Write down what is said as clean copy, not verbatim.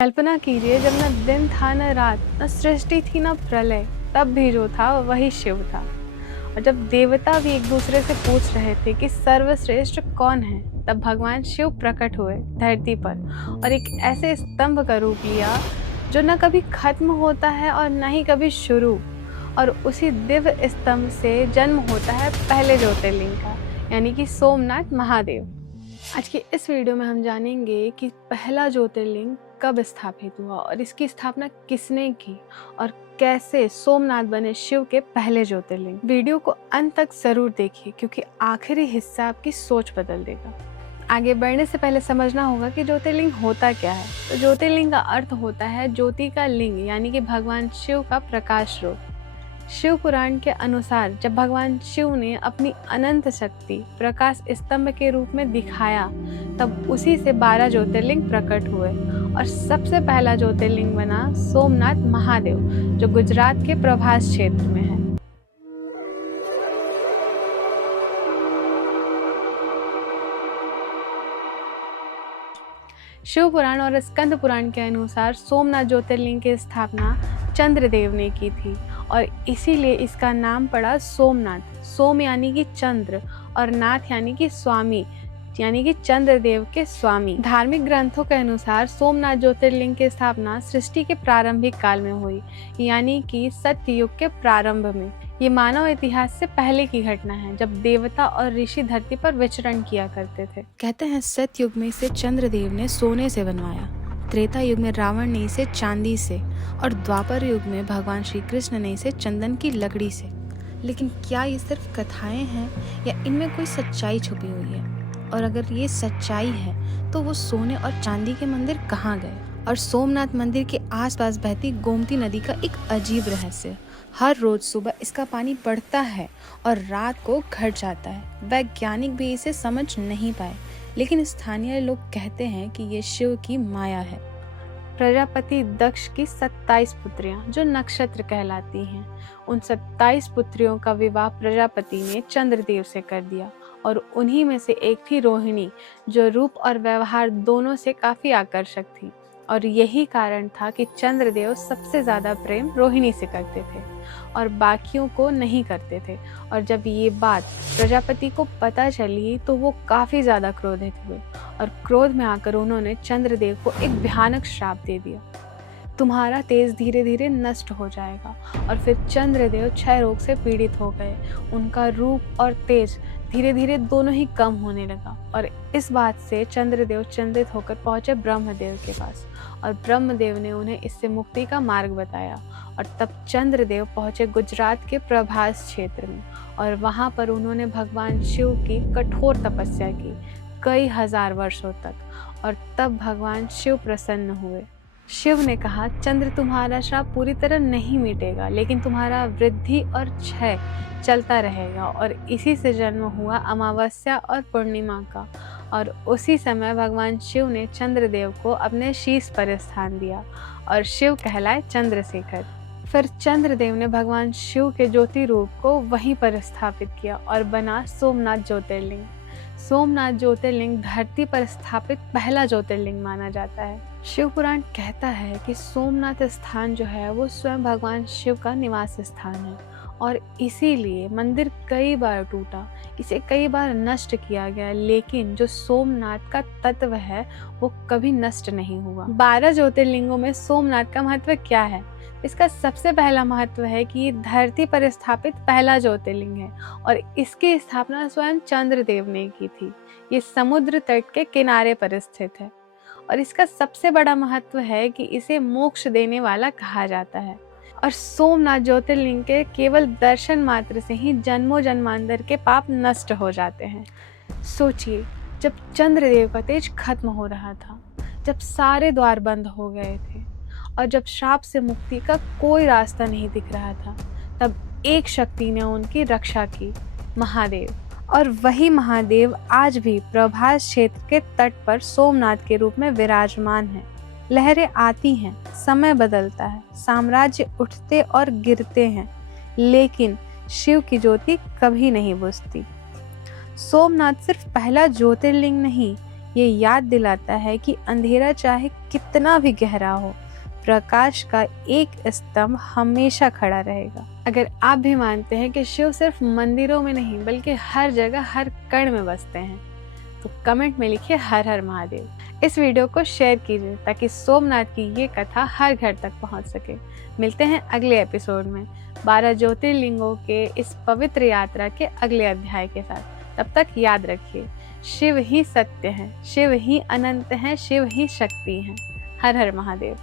कल्पना कीजिए, जब न दिन था न रात, न सृष्टि थी न प्रलय, तब भी जो था वही शिव था। और जब देवता भी एक दूसरे से पूछ रहे थे कि सर्वश्रेष्ठ कौन है, तब भगवान शिव प्रकट हुए धरती पर और एक ऐसे स्तंभ का रूप लिया जो न कभी खत्म होता है और न ही कभी शुरू। और उसी दिव्य स्तंभ से जन्म होता है पहले ज्योतिर्लिंग का, यानी कि सोमनाथ महादेव। आज की इस वीडियो में हम जानेंगे कि पहला ज्योतिर्लिंग कब स्थापित हुआ और इसकी स्थापना किसने की और कैसे सोमनाथ बने शिव के पहले ज्योतिर्लिंग। वीडियो को अंत तक जरूर देखिए, क्योंकि आखिरी हिस्सा आपकी सोच बदल देगा। आगे बढ़ने से पहले समझना होगा कि ज्योतिर्लिंग होता क्या है। तो ज्योतिर्लिंग का अर्थ होता है ज्योति का लिंग, यानी कि भगवान शिव का प्रकाश रूप। शिव पुराण के अनुसार जब भगवान शिव ने अपनी अनंत शक्ति प्रकाश स्तंभ के रूप में दिखाया, तब उसी से 12 ज्योतिर्लिंग प्रकट हुए और सबसे पहला ज्योतिर्लिंग बना सोमनाथ महादेव, जो गुजरात के प्रभास क्षेत्र में है। शिव पुराण और स्कंद पुराण के अनुसार सोमनाथ ज्योतिर्लिंग की स्थापना चंद्रदेव ने की थी और इसीलिए इसका नाम पड़ा सोमनाथ। सोम यानी कि चंद्र और नाथ यानी कि स्वामी, यानी कि चंद्रदेव के स्वामी। धार्मिक ग्रंथों के अनुसार सोमनाथ ज्योतिर्लिंग की स्थापना सृष्टि के प्रारंभिक काल में हुई, यानी कि सत्ययुग के प्रारंभ में। ये मानव इतिहास से पहले की घटना है, जब देवता और ऋषि धरती पर विचरण किया करते थे। कहते हैं सतयुग में इसे चंद्रदेव ने सोने से बनवाया, त्रेता युग में रावण ने इसे चांदी से और द्वापर युग में भगवान श्री कृष्ण ने इसे चंदन की लकड़ी से। लेकिन क्या ये सिर्फ कथाएं हैं या इनमें कोई सच्चाई छुपी हुई है? और अगर ये सच्चाई है तो वो सोने और चांदी के मंदिर कहाँ गए? और सोमनाथ मंदिर के आसपास बहती गोमती नदी का एक अजीब रहस्य। हर रोज सुबह इसका पानी बढ़ता है और रात को घट जाता है। वैज्ञानिक भी इसे समझ नहीं पाए, लेकिन स्थानीय लोग कहते हैं कि ये शिव की माया है। प्रजापति दक्ष की 27 पुत्रियां, जो नक्षत्र कहलाती हैं, उन 27 पुत्रियों का विवाह प्रजापति ने चंद्रदेव से कर दिया और उन्हीं में से एक थी रोहिणी, जो रूप और व्यवहार दोनों से काफी आकर्षक थी। और यही कारण था कि चंद्रदेव सबसे ज्यादा प्रेम रोहिणी से करते थे और बाकियों को नहीं करते थे। और जब ये बात प्रजापति को पता चली तो वो काफी ज्यादा क्रोधित हुए और क्रोध में आकर उन्होंने चंद्रदेव को एक भयानक श्राप दे दिया, तुम्हारा तेज धीरे धीरे नष्ट हो जाएगा। और फिर चंद्रदेव क्षय रोग से पीड़ित हो गए। उनका रूप और तेज धीरे धीरे दोनों ही कम होने लगा और इस बात से चंद्रदेव चिंतित होकर पहुंचे ब्रह्मदेव के पास और ब्रह्मदेव ने उन्हें इससे मुक्ति का मार्ग बताया। और तब चंद्रदेव पहुंचे गुजरात के प्रभास क्षेत्र में और वहां पर उन्होंने भगवान शिव की कठोर तपस्या की कई हजार वर्षों तक। और तब भगवान शिव प्रसन्न हुए। शिव ने कहा, चंद्र, तुम्हारा श्राप पूरी तरह नहीं मिटेगा, लेकिन तुम्हारा वृद्धि और क्षय चलता रहेगा। और इसी से जन्म हुआ अमावस्या और पूर्णिमा का। और उसी समय भगवान शिव ने चंद्रदेव को अपने शीश पर स्थान दिया और शिव कहलाए चंद्रशेखर। फिर चंद्रदेव ने भगवान शिव के ज्योति रूप को वहीं पर स्थापित किया और बना सोमनाथ ज्योतिर्लिंग। सोमनाथ ज्योतिर्लिंग धरती पर स्थापित पहला ज्योतिर्लिंग माना जाता है। शिव पुराण कहता है कि सोमनाथ स्थान जो है वो स्वयं भगवान शिव का निवास स्थान है और इसीलिए मंदिर कई बार टूटा, इसे कई बार नष्ट किया गया, लेकिन जो सोमनाथ का तत्व है वो कभी नष्ट नहीं हुआ। 12 ज्योतिर्लिंगों में सोमनाथ का महत्व क्या है? इसका सबसे पहला महत्व है कि ये धरती पर स्थापित पहला ज्योतिर्लिंग है और इसकी स्थापना स्वयं चंद्रदेव ने की थी। ये समुद्र तट के किनारे पर स्थित है और इसका सबसे बड़ा महत्व है कि इसे मोक्ष देने वाला कहा जाता है। और सोमनाथ ज्योतिर्लिंग के केवल दर्शन मात्र से ही जन्मों जन्मांतर के पाप नष्ट हो जाते हैं। सोचिए, जब चंद्रदेव का तेज खत्म हो रहा था, जब सारे द्वार बंद हो गए थे और जब श्राप से मुक्ति का कोई रास्ता नहीं दिख रहा था, तब एक शक्ति ने उनकी रक्षा की, महादेव। और वही महादेव आज भी प्रभास क्षेत्र के तट पर सोमनाथ के रूप में विराजमान है। लहरें आती हैं, समय बदलता है, साम्राज्य उठते और गिरते हैं, लेकिन शिव की ज्योति कभी नहीं बुझती। सोमनाथ सिर्फ पहला ज्योतिर्लिंग नहीं, ये याद दिलाता है कि अंधेरा चाहे कितना भी गहरा हो, प्रकाश का एक स्तंभ हमेशा खड़ा रहेगा। अगर आप भी मानते हैं कि शिव सिर्फ मंदिरों में नहीं बल्कि हर जगह, हर कण में बसते हैं, तो कमेंट में लिखिए हर हर महादेव। इस वीडियो को शेयर कीजिए ताकि सोमनाथ की ये कथा हर घर तक पहुंच सके। मिलते हैं अगले एपिसोड में 12 ज्योतिर्लिंगों के इस पवित्र यात्रा के अगले अध्याय के साथ। तब तक याद रखिए, शिव ही सत्य है, शिव ही अनंत है, शिव ही शक्ति है। हर हर महादेव।